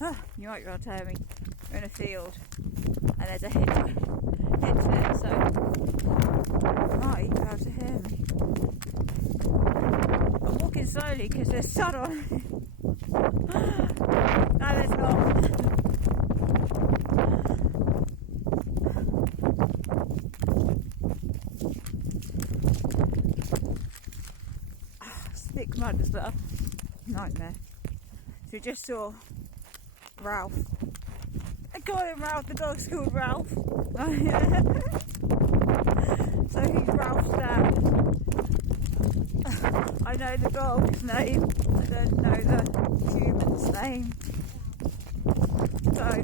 You might be able to hear me. We're in a field and there's a hedge there, so you might be able to hear me. I'm walking slowly because there's sun on. No, there's not. Thick mud as well. Nightmare. So we just saw Ralph. I call him Ralph, the dog's called Ralph. So he's Ralph's dad. I know the dog's name, I don't know the human's name. So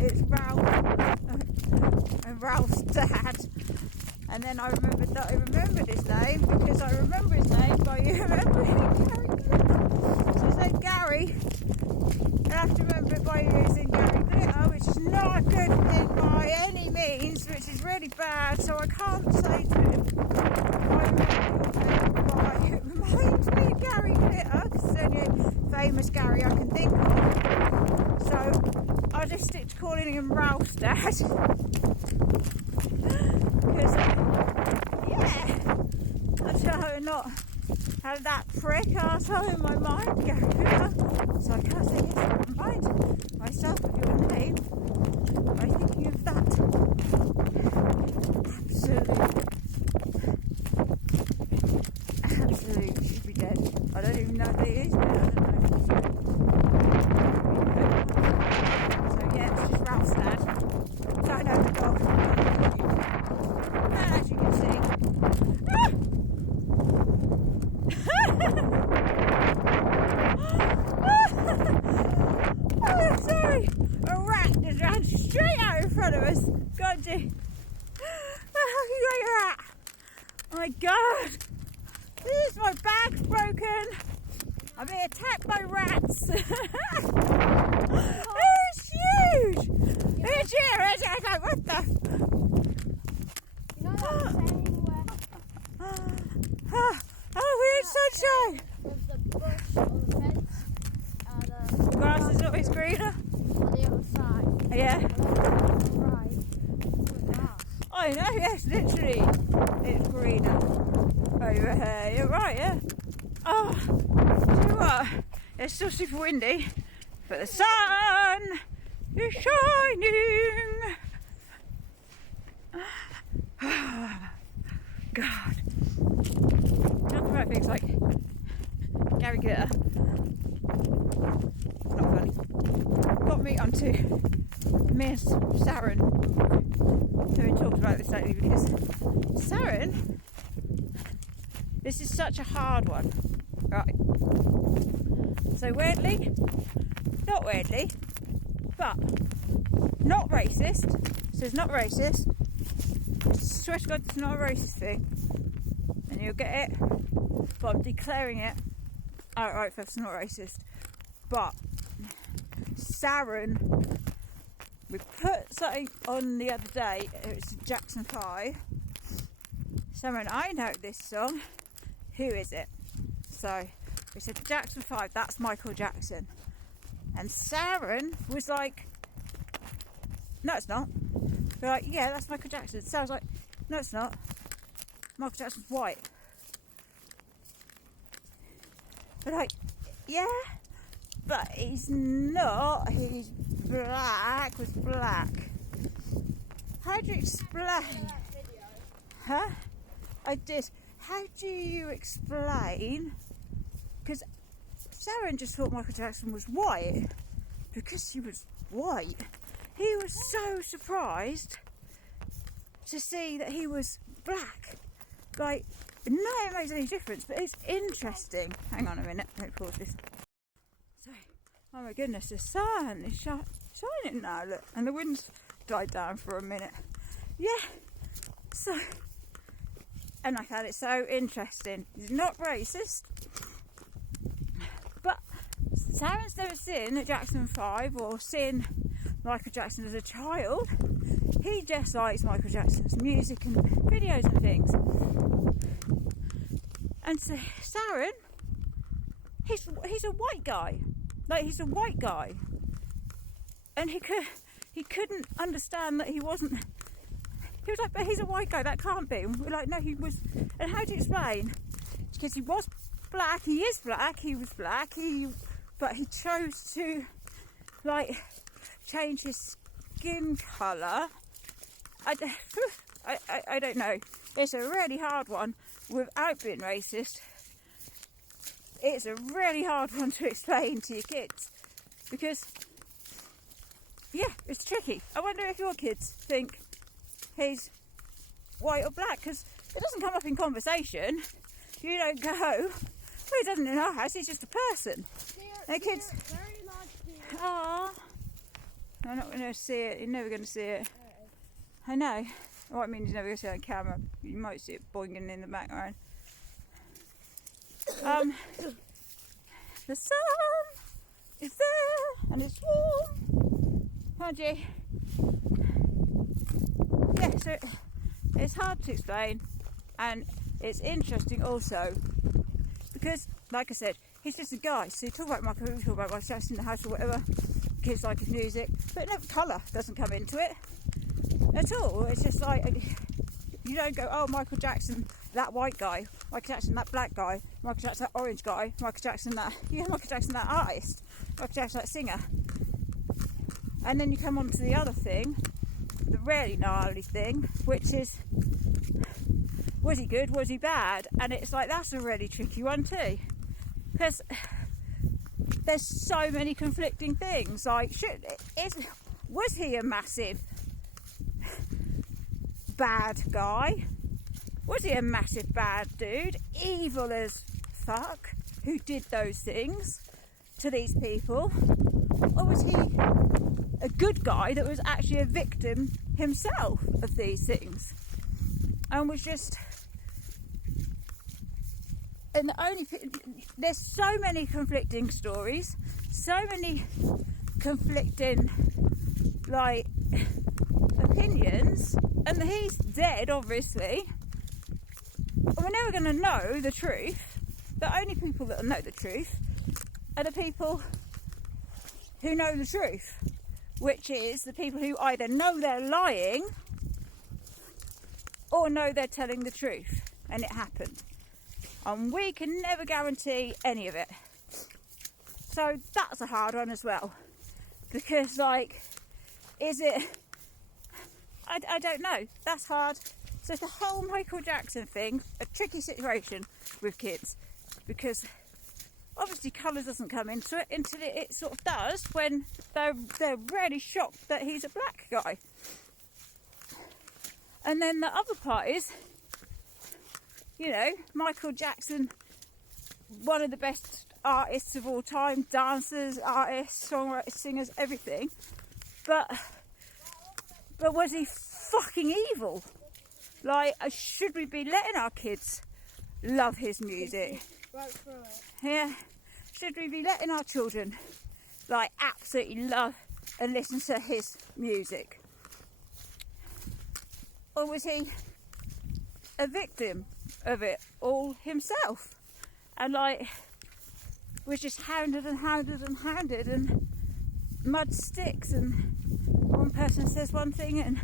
it's Ralph and Ralph's dad. And then I remembered that I remembered his name because I remember his name by you remembering Gary Glitter. So his name's Gary. I have to remember it by using Gary Glitter, which is not a good thing by any means, which is really bad. So I can't say to him, it reminds me of Gary Glitter, because it's the only famous Gary I can think of. So I'll just stick to calling him Ralph's dad. Because, I try not have that prick arsehole in my mind, Gary Glitter. So I can't say yes, I remind myself of your name by thinking of that. Absolutely should be dead. I don't even know if he is dead, I don't know. So yeah, it's just Ralph's dad. So I know the dog. And as you can see, oh, sorry, a rat just ran straight out in front of us. God, gee. How can you get a rat? Oh my God. This is my bag's broken. I'm being attacked by rats. It's huge. It's here. It's like, what the? You know that saying where Oh, we're in sunshine. with the bush or the fence and The grass is always greener. on the other side. Yeah. Right. The grass. I know, yes, literally. It's greener over here. You're right, yeah. Oh, do you know what? It's still super windy, but the sun is shining. God. Talk about things like Gary Glitter. It's not funny. Got me onto Miss Saren. So we talked about this lately because Saren, this is such a hard one, right? So weirdly, not weirdly, but not racist. So it's not racist. Swear to God, it's not a racist thing. And you'll get it. But I'm declaring it outright for it's not racist. But Saren, we put something on the other day. It was Jackson 5. Saren, I know this song. Who is it? So we said Jackson 5. That's Michael Jackson. And Saren was like, no, it's not. They're like, yeah, that's Michael Jackson. So I was like, no, it's not. Michael Jackson's white. They're like, yeah, but he's not. He's black with black. How do you explain? Huh? I did. How do you explain? Because Saren just thought Michael Jackson was white because he was white. He was so surprised to see that he was black. Like, no, it makes any difference, but it's interesting. Hang on a minute, let me pause this. So, oh my goodness, the sun is shining now, look, and the wind's died down for a minute. Yeah, so, and I found it so interesting. He's not racist, but Saren's never seen a Jackson 5 or seen Michael Jackson as a child. He just likes Michael Jackson's music and videos and things. And so Saren, he's a white guy. Like, he's a white guy. and he couldn't understand that he wasn't. He was like, but he's a white guy, that can't be. And we're like, no, he was. And how do you explain? Because he was black, he is black, he was black, but he chose to like change his skin colour. I don't know. It's a really hard one without being racist. It's a really hard one to explain to your kids because, yeah, it's tricky. I wonder if your kids think he's white or black, because it doesn't come up in conversation. You don't go, well, he doesn't in our house, he's just a person. They're kids, very large deer. ah, I'm not going to see it. You're never going to see it. I know. What I mean is, you're never going to see it on camera. You might see it boinging in the background. The sun is there and it's warm. Aren't you? Yeah, so it's hard to explain, and it's interesting also because, like I said, he's just a guy. So you talk about Michael Jackson in the house or whatever, kids like his music, but no colour doesn't come into it at all. It's just like, you don't go, oh, Michael Jackson, that white guy, Michael Jackson, that black guy, Michael Jackson, that orange guy, Michael Jackson, Michael Jackson, that artist, Michael Jackson, that singer. And then you come on to the other thing, the really gnarly thing, which is, was he good, was he bad? And it's like, that's a really tricky one too, because there's so many conflicting things. Like, was he a massive bad guy? Was he a massive bad dude, evil as fuck, who did those things to these people? Or was he a good guy that was actually a victim himself of these things and was just... And there's so many conflicting stories, so many conflicting like opinions, and he's dead, obviously. We're never going to know the truth. The only people that know the truth are the people who know the truth, which is the people who either know they're lying or know they're telling the truth, and it happened. And we can never guarantee any of it. So that's a hard one as well. Because, like, is it... I don't know. That's hard. So it's the whole Michael Jackson thing, a tricky situation with kids. Because obviously colour doesn't come into it until it sort of does when they're really shocked that he's a black guy. And then the other part is, you know, Michael Jackson, one of the best artists of all time, dancers, artists, songwriters, singers, everything. But was he fucking evil? Like, should we be letting our kids love his music? Right through it. Yeah. Should we be letting our children, like, absolutely love and listen to his music? Or was he a victim of it all himself, and like was just hounded and hounded and hounded, and mud sticks, and one person says one thing and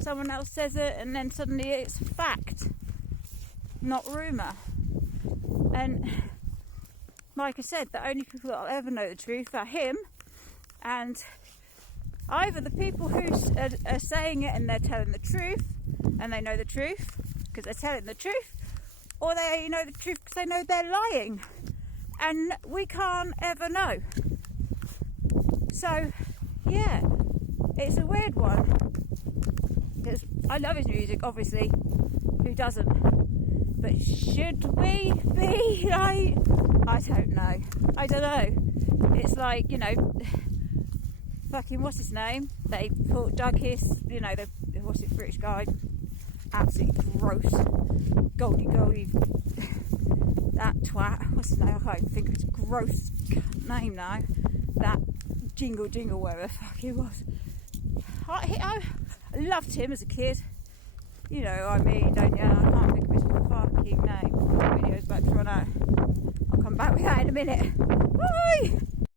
someone else says it, and then suddenly it's fact, not rumour. And like I said, the only people that will ever know the truth are him, and either the people who are saying it and they're telling the truth and they know the truth because they're telling the truth, or they know the truth because they know they're lying, and we can't ever know. So yeah, it's a weird one, because I love his music, obviously, who doesn't? But should we be like, I don't know. It's like, you know, fucking what's his name, they thought Doug Hiss, you know, what's it, British guy, absolutely gross, Goldie, that twat, what's his name, I can't even think of his gross name now, that jingle, whatever the fuck he was. I loved him as a kid, you know what I mean, don't you? I can't think of his fucking name, the video's about to run out, I'll come back with that in a minute. Bye!